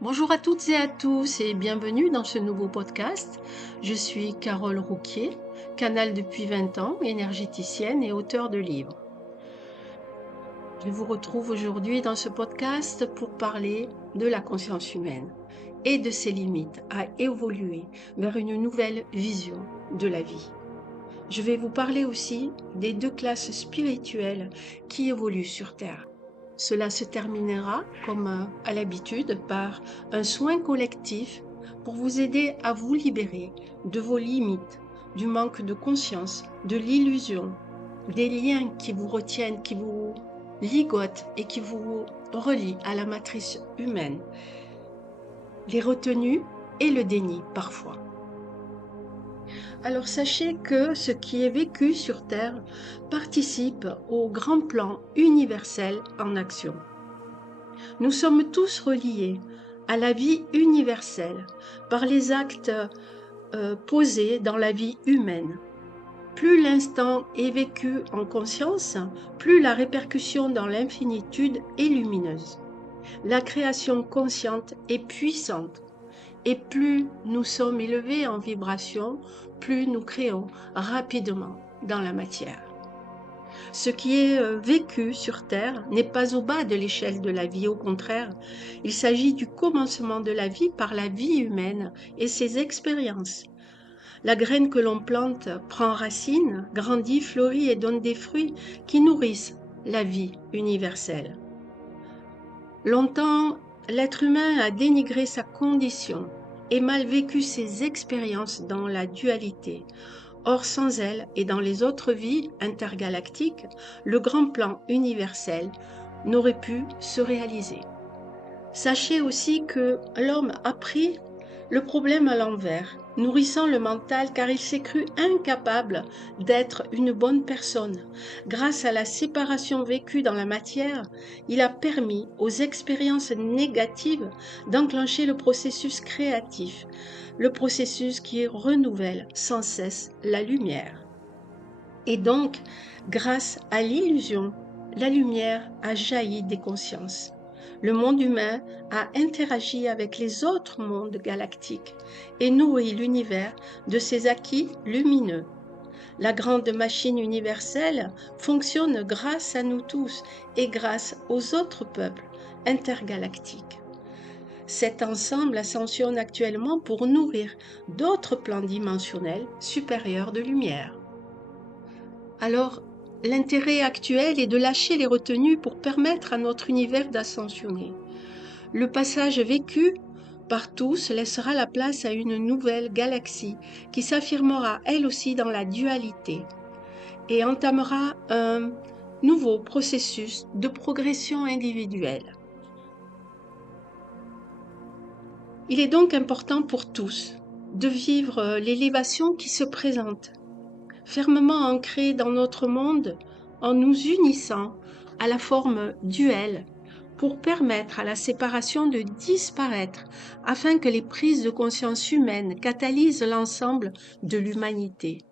Bonjour à toutes et à tous et bienvenue dans ce nouveau podcast. Je suis Carole Rouquier, canal depuis 20 ans, énergéticienne et auteure de livres. Je vous retrouve aujourd'hui dans ce podcast pour parler de la conscience humaine et de ses limites à évoluer vers une nouvelle vision de la vie. Je vais vous parler aussi des deux classes spirituelles qui évoluent sur Terre. Cela se terminera, comme à l'habitude, par un soin collectif pour vous aider à vous libérer de vos limites, du manque de conscience, de l'illusion, des liens qui vous retiennent, qui vous ligotent et qui vous relient à la matrice humaine, les retenues et le déni parfois. Alors sachez que ce qui est vécu sur Terre participe au grand plan universel en action. Nous sommes tous reliés à la vie universelle par les actes posés dans la vie humaine. Plus l'instant est vécu en conscience, plus la répercussion dans l'infinitude est lumineuse. La création consciente est puissante. Et plus nous sommes élevés en vibration, plus nous créons rapidement dans la matière. Ce qui est vécu sur Terre n'est pas au bas de l'échelle de la vie, au contraire, il s'agit du commencement de la vie par la vie humaine et ses expériences. La graine que l'on plante prend racine, grandit, fleurit et donne des fruits qui nourrissent la vie universelle. Longtemps, l'être humain a dénigré sa condition et mal vécu ses expériences dans la dualité. Or, sans elle et dans les autres vies intergalactiques, le grand plan universel n'aurait pu se réaliser. Sachez aussi que l'homme a pris le problème à l'envers, nourrissant le mental car il s'est cru incapable d'être une bonne personne. Grâce à la séparation vécue dans la matière, il a permis aux expériences négatives d'enclencher le processus créatif, le processus qui renouvelle sans cesse la lumière. Et donc, grâce à l'illusion, la lumière a jailli des consciences. Le monde humain a interagi avec les autres mondes galactiques et nourri l'univers de ses acquis lumineux. La grande machine universelle fonctionne grâce à nous tous et grâce aux autres peuples intergalactiques. Cet ensemble ascensionne actuellement pour nourrir d'autres plans dimensionnels supérieurs de lumière. Alors, l'intérêt actuel est de lâcher les retenues pour permettre à notre univers d'ascensionner. Le passage vécu par tous laissera la place à une nouvelle galaxie qui s'affirmera elle aussi dans la dualité et entamera un nouveau processus de progression individuelle. Il est donc important pour tous de vivre l'élévation qui se présente, fermement ancrée dans notre monde en nous unissant à la forme duelle pour permettre à la séparation de disparaître afin que les prises de conscience humaines catalysent l'ensemble de l'humanité,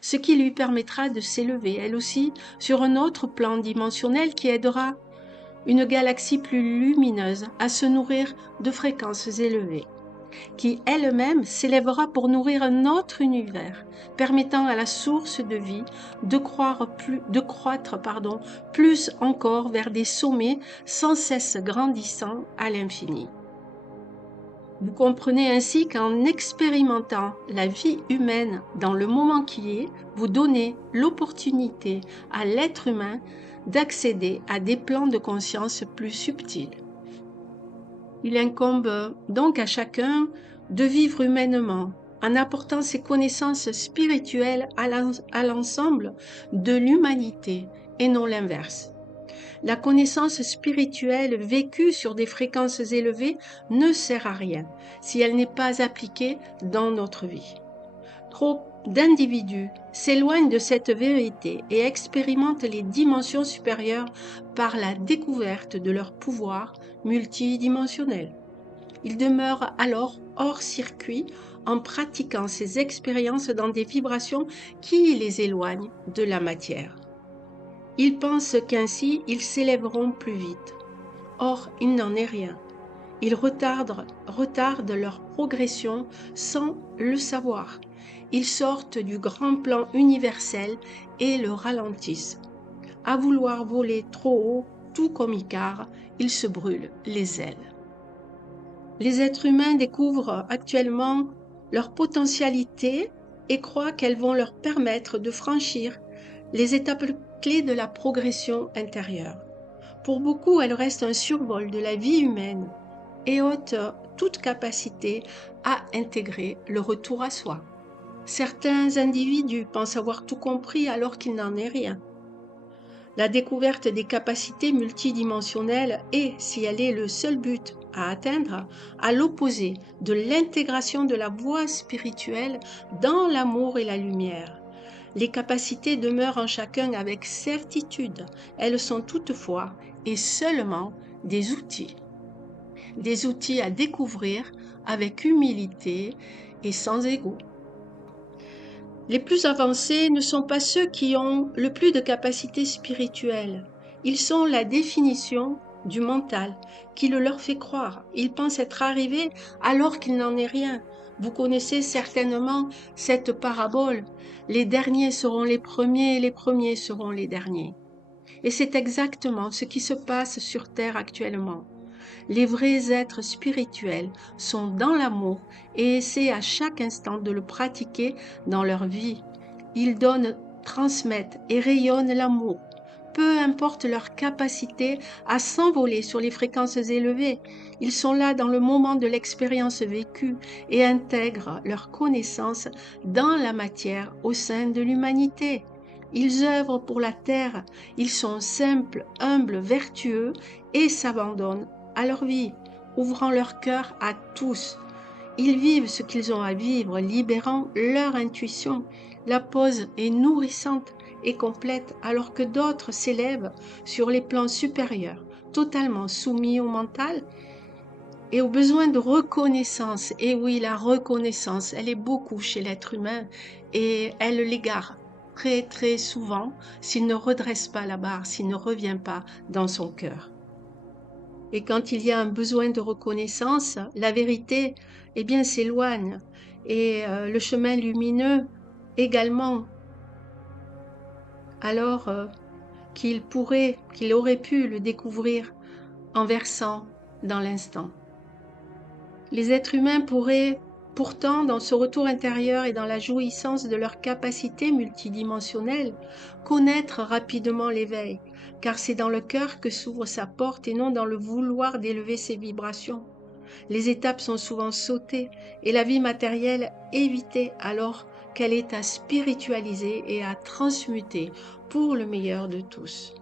ce qui lui permettra de s'élever elle aussi sur un autre plan dimensionnel qui aidera une galaxie plus lumineuse à se nourrir de fréquences élevées, qui elle-même s'élèvera pour nourrir un autre univers, permettant à la source de vie de croître plus encore vers des sommets sans cesse grandissants à l'infini. Vous comprenez ainsi qu'en expérimentant la vie humaine dans le moment qui est, vous donnez l'opportunité à l'être humain d'accéder à des plans de conscience plus subtils. Il incombe donc à chacun de vivre humainement en apportant ses connaissances spirituelles à l'ensemble de l'humanité et non l'inverse. La connaissance spirituelle vécue sur des fréquences élevées ne sert à rien si elle n'est pas appliquée dans notre vie. Trop d'individus s'éloignent de cette vérité et expérimentent les dimensions supérieures par la découverte de leur pouvoir multidimensionnel. Ils demeurent alors hors circuit en pratiquant ces expériences dans des vibrations qui les éloignent de la matière. Ils pensent qu'ainsi ils s'élèveront plus vite. Or, il n'en est rien. Ils retardent leur progression sans le savoir. Ils sortent du grand plan universel et le ralentissent. À vouloir voler trop haut, tout comme Icare, ils se brûlent les ailes. Les êtres humains découvrent actuellement leur potentialité et croient qu'elles vont leur permettre de franchir les étapes clés de la progression intérieure. Pour beaucoup, elles restent un survol de la vie humaine et ôtent toute capacité à intégrer le retour à soi. Certains individus pensent avoir tout compris alors qu'il n'en est rien. La découverte des capacités multidimensionnelles est, si elle est le seul but à atteindre, à l'opposé de l'intégration de la voie spirituelle dans l'amour et la lumière. Les capacités demeurent en chacun avec certitude. Elles sont toutefois et seulement des outils. Des outils à découvrir avec humilité et sans ego. Les plus avancés ne sont pas ceux qui ont le plus de capacités spirituelles. Ils sont la définition du mental qui le leur fait croire. Ils pensent être arrivés alors qu'il n'en est rien. Vous connaissez certainement cette parabole. Les derniers seront les premiers et les premiers seront les derniers. Et c'est exactement ce qui se passe sur Terre actuellement. Les vrais êtres spirituels sont dans l'amour et essaient à chaque instant de le pratiquer dans leur vie. Ils donnent, transmettent et rayonnent l'amour. Peu importe leur capacité à s'envoler sur les fréquences élevées, ils sont là dans le moment de l'expérience vécue et intègrent leur connaissance dans la matière au sein de l'humanité. Ils œuvrent pour la terre, ils sont simples, humbles, vertueux et s'abandonnent à leur vie, ouvrant leur cœur à tous. Ils vivent ce qu'ils ont à vivre, libérant leur intuition. La pause est nourrissante et complète, alors que d'autres s'élèvent sur les plans supérieurs, totalement soumis au mental et au besoin de reconnaissance. Et oui, la reconnaissance, elle est beaucoup chez l'être humain et elle l'égare très très souvent s'il ne redresse pas la barre, s'il ne revient pas dans son cœur. Et quand il y a un besoin de reconnaissance, la vérité, eh bien, s'éloigne. Et le chemin lumineux également. Alors qu'il aurait pu le découvrir en versant dans l'instant. Les êtres humains pourraient pourtant, dans ce retour intérieur et dans la jouissance de leur capacité multidimensionnelle, connaître rapidement l'éveil, car c'est dans le cœur que s'ouvre sa porte et non dans le vouloir d'élever ses vibrations. Les étapes sont souvent sautées et la vie matérielle évitée alors qu'elle est à spiritualiser et à transmuter pour le meilleur de tous.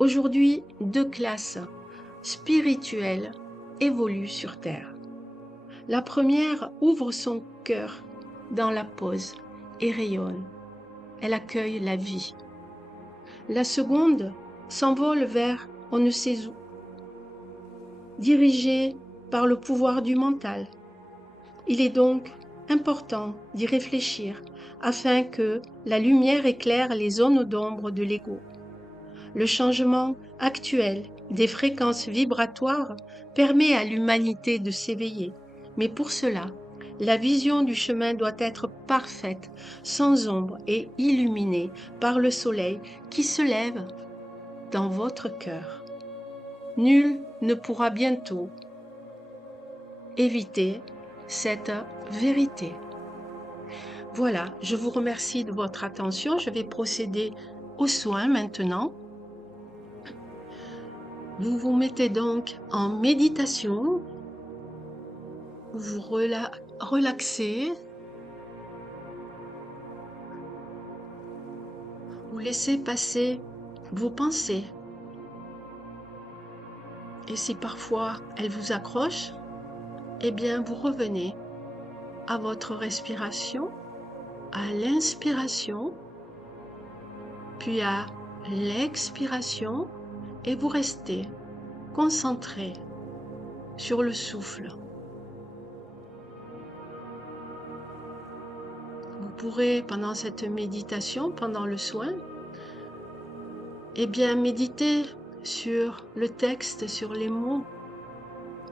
Aujourd'hui, 2 classes spirituelles évoluent sur Terre. La première ouvre son cœur dans la pause et rayonne. Elle accueille la vie. La seconde s'envole vers on ne sait où, dirigée par le pouvoir du mental. Il est donc important d'y réfléchir afin que la lumière éclaire les zones d'ombre de l'ego. Le changement actuel des fréquences vibratoires permet à l'humanité de s'éveiller, mais pour cela, la vision du chemin doit être parfaite, sans ombre et illuminée par le soleil qui se lève dans votre cœur. Nul ne pourra bientôt éviter cette vérité. Voilà, je vous remercie de votre attention. Je vais procéder aux soins maintenant. Vous vous mettez donc en méditation. Vous relaxez. Vous laissez passer vos pensées. Et si parfois elles vous accrochent, eh bien vous revenez à votre respiration, à l'inspiration, puis à l'expiration, et vous restez concentré sur le souffle. Vous pourrez, pendant cette méditation, pendant le soin, eh bien méditer sur le texte, sur les mots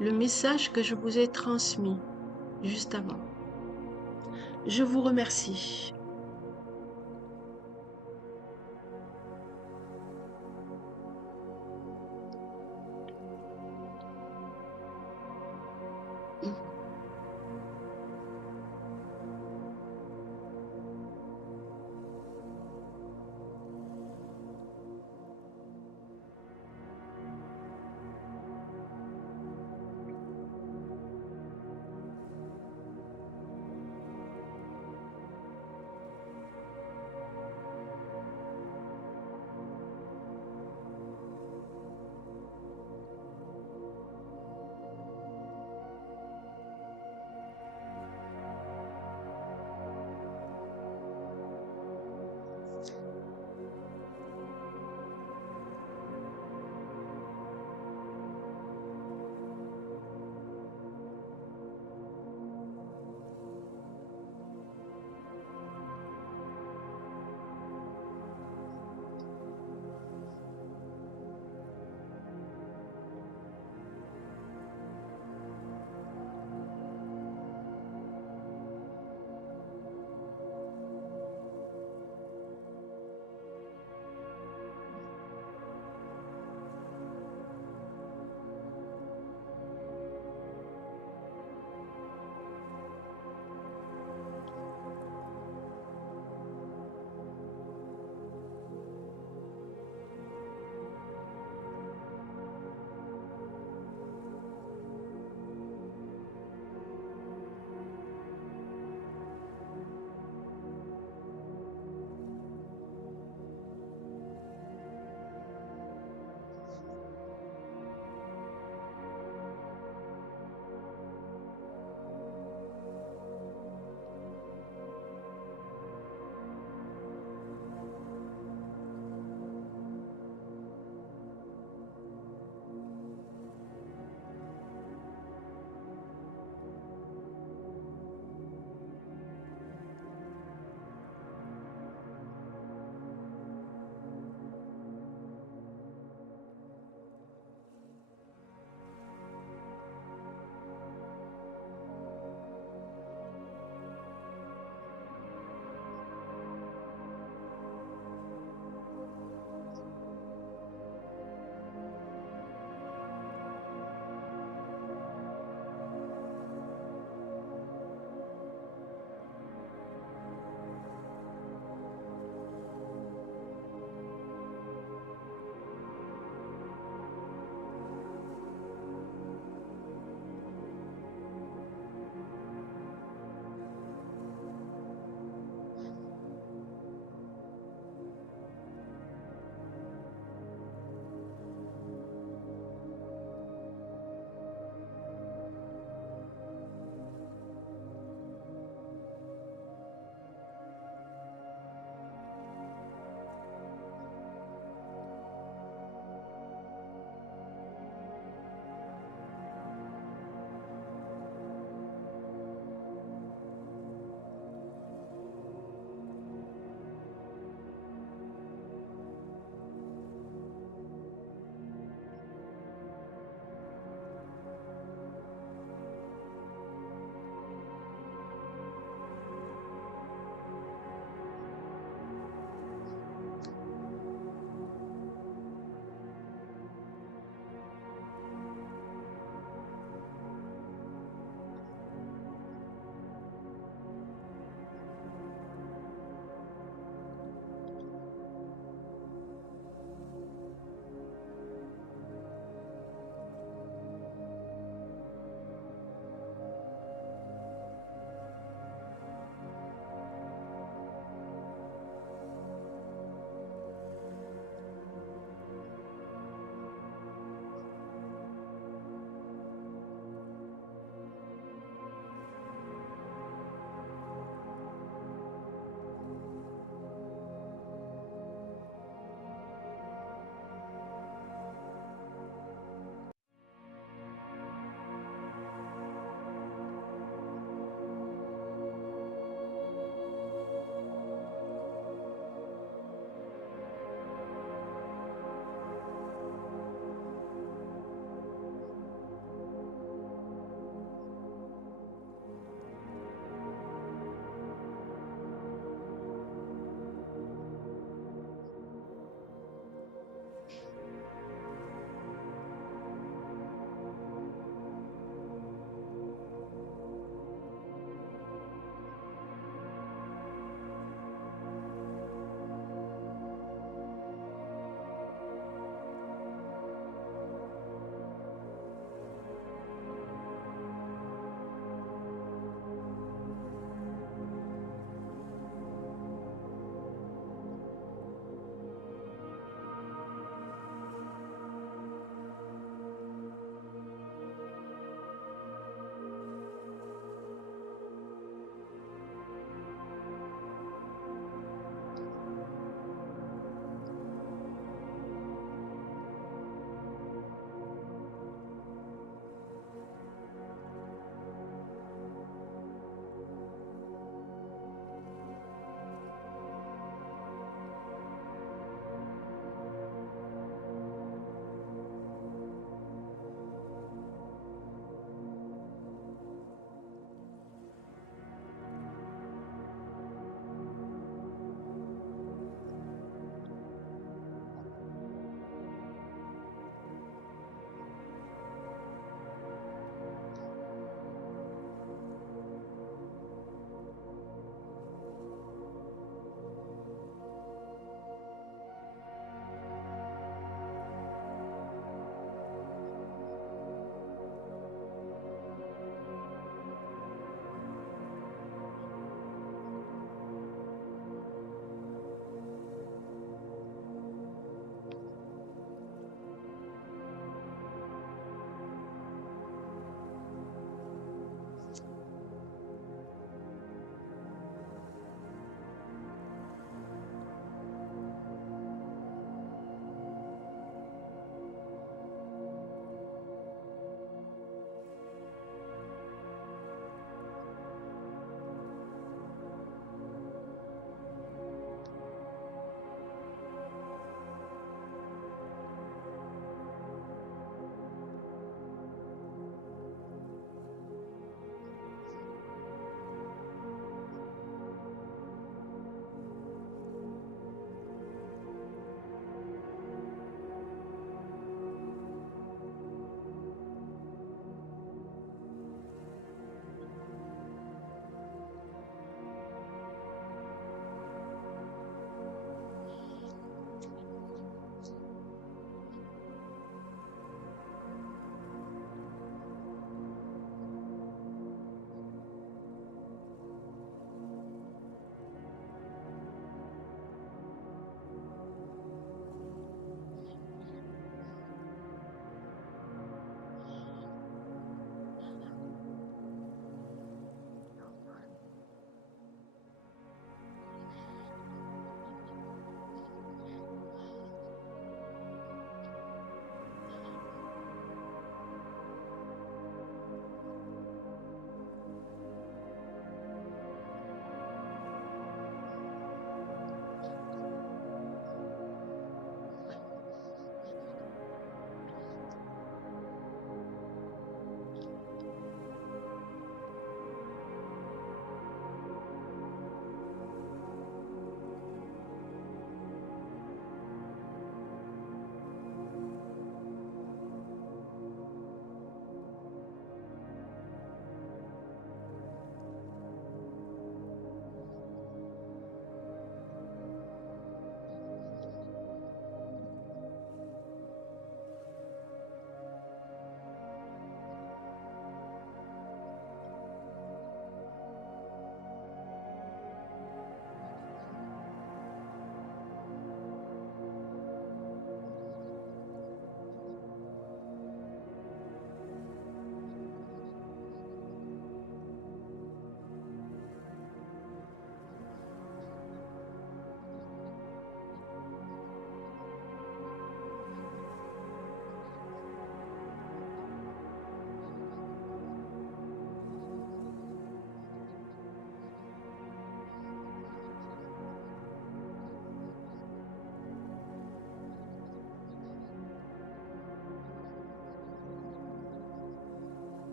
le message que je vous ai transmis juste avant. Je vous remercie.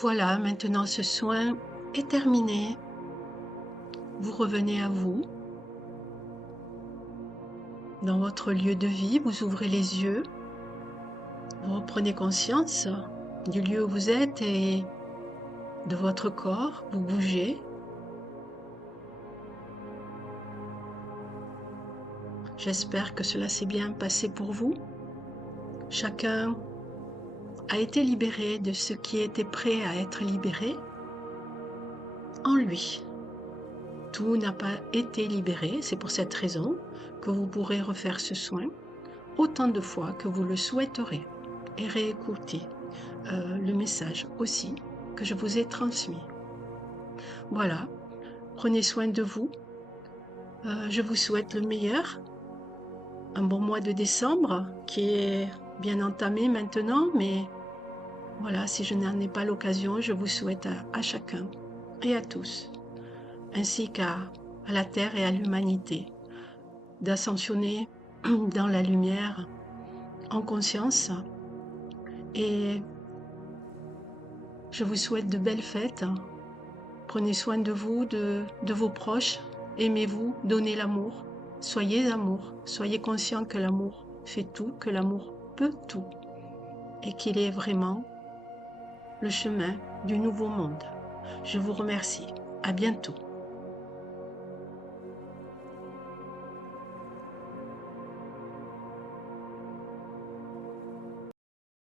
Voilà, maintenant ce soin est terminé. Vous revenez à vous. Dans votre lieu de vie, vous ouvrez les yeux. Vous reprenez conscience du lieu où vous êtes et de votre corps. Vous bougez. J'espère que cela s'est bien passé pour vous. Chacun a été libéré de ce qui était prêt à être libéré en lui. Tout n'a pas été libéré, c'est pour cette raison que vous pourrez refaire ce soin autant de fois que vous le souhaiterez et réécouter le message aussi que je vous ai transmis. Voilà, prenez soin de vous. Je vous souhaite le meilleur. Un bon mois de décembre qui est bien entamé maintenant, mais voilà, si je n'en ai pas l'occasion, je vous souhaite à chacun et à tous, ainsi qu'à la Terre et à l'humanité, d'ascensionner dans la lumière en conscience. Et je vous souhaite de belles fêtes. Prenez soin de vous, de vos proches. Aimez-vous, donnez l'amour. Soyez amour. Soyez conscient que l'amour fait tout, que l'amour peut tout. Et qu'il est vraiment le chemin du nouveau monde. Je vous remercie. À bientôt.